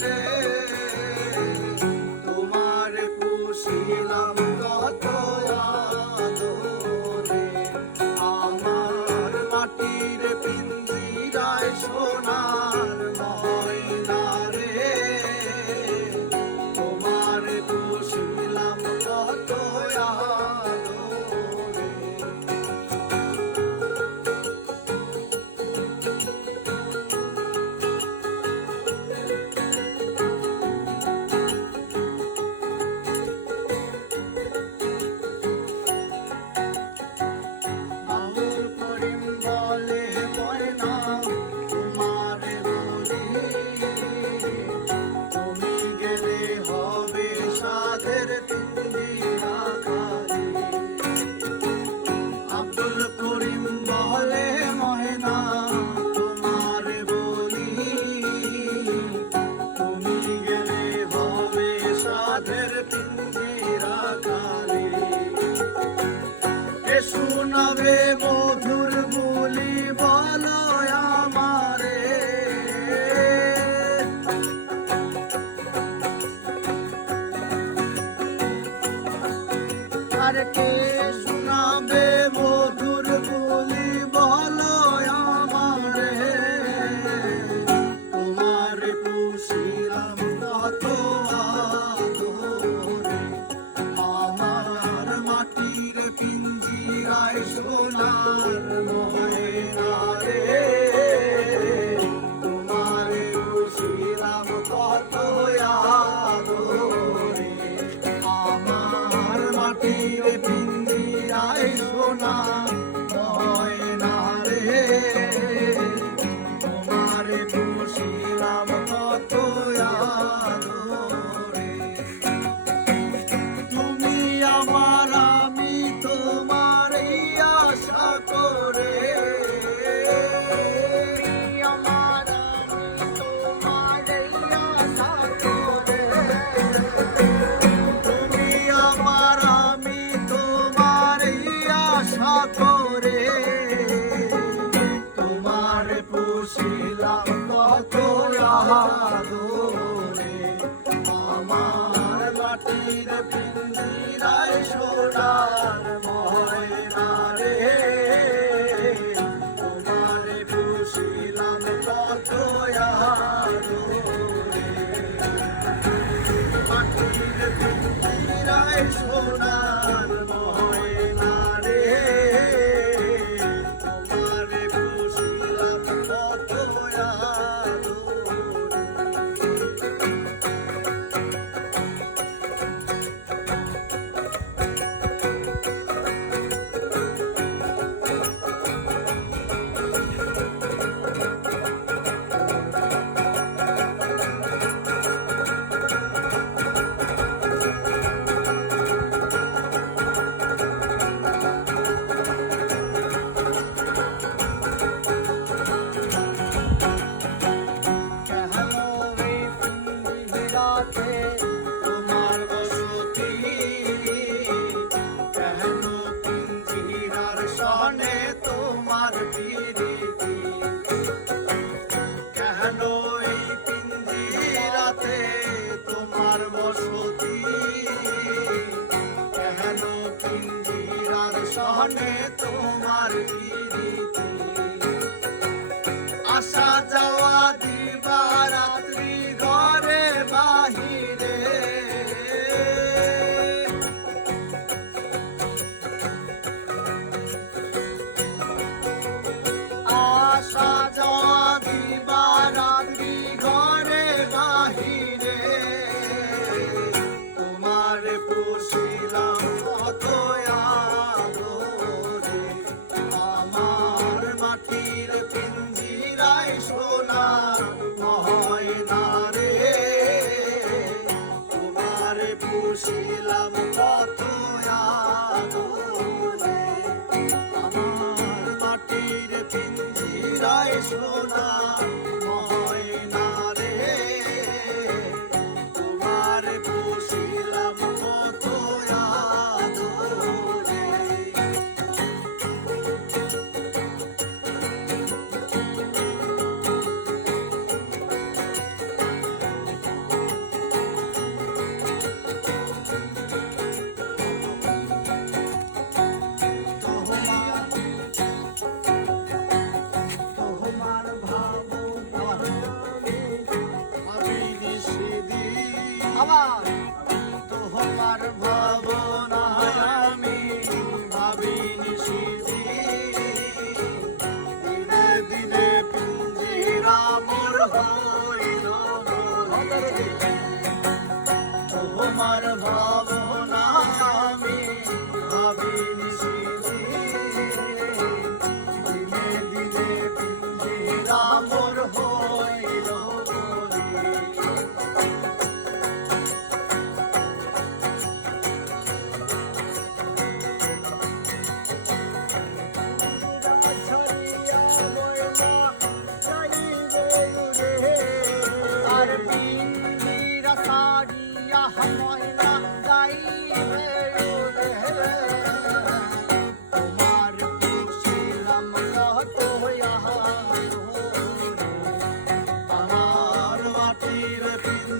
রে তোমার পুষিলাম কত আদরে আমার মাটির পিঞ্জিরায় সোনার ময়না রে তোমার পুষিলাম কত আদরে শোনাবে মধুর বুলি বলো আমারে আর কে শোনাবে মধুর বুলি বলো আমারে তোমার পুষিলাম কত আদরে আমার মাটির পিঞ্জিরায় সোনার ময়না রে তোমার পুষিলাম কত আদরে আমার মাটির পিঞ্জিরায় সোনার ময়না রে তোমার পুষিলাম কত আদরে তুমি আমার আমি তোমার আশা করে আমার আমি তোমার আশা করে তুমি আমার আমি তোমার আশা করে তোমার পুষিলাম কত আদরে আমার মাটির পিঞ্জিরায় সোনার ময়না রে তোমার পুষিলাম কত আদরে মাটির পিঞ্জিরায় সোনার ময়না রে তোমার পুষিলাম কত আদরে তোমার বসতি কেন পিঞ্জিরার সনে তোমার প্রীতি কেন এই পিঞ্জিরাতে তোমার বসতি কেন পিঞ্জিরার সনে তোমার প্রীতি আসা যাওয়া দিবা রাত্রি ঘরে বাহিরে আসা যাওয়া দিবা রাত্রি ঘরে বাহিরে তোমার পুষিলাম কত আদরে তোমার ভাবনা আমি ভাবিনি দিনে দিনে পিঞ্জিরা মোর হইল বলি। আর পিঞ্জিরা সারিয়া ময়না গাইবে রে, তোমার পুষিলাম কত আহার, আমার মাটির পিঞ্জিরা